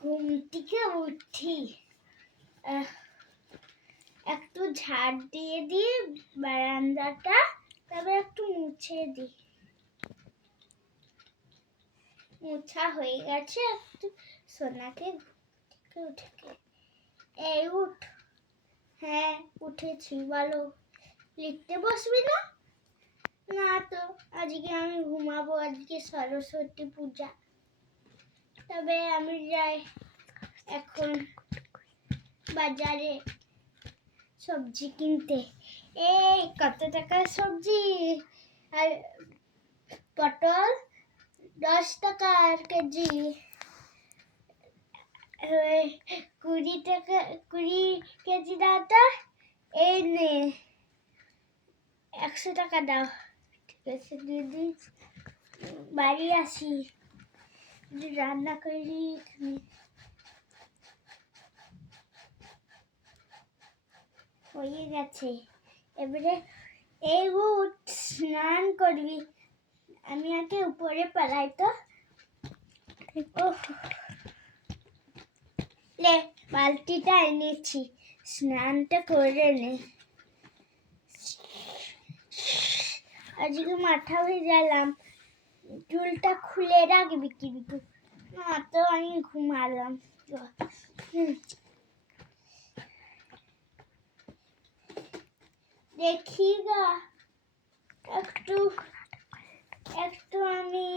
ঘুম থেকে উঠি, একটু ঝাড় দিয়ে দিই বারান্দাটা, তবে একটু মুছে দিই। মোছা হয়ে গেছে, একটু সোনাকে উঠে এই উঠ। হ্যাঁ উঠেছি, বলো লিখতে বসবি না? না তো, আজকে আমি ঘুমাবো, আজকে সরস্বতী পূজা। তবে আমি যাই এখন বাজারে সবজি কিনতে। এই কত টাকার সবজি? আর পটল 10 টাকা কেজি, 20 টাকা 20 কেজি দাও তো। এই নে 100 টাকা দাও। ঠিক আছে দিদি, বাড়ি আসি, রান্না করি। হয়ে গেছে, এবারে এই উঠ, স্নান করবি। আমি আগে উপরে পালাই তো। লে বালতিটা এনেছি, স্নানটা করে নে। আজকে মাথা ভেজালাম, চুলটা খুলে রাখবি কিন্তু। না তো আমি ঘুমালাম। দেখি গা একটু একটু আমি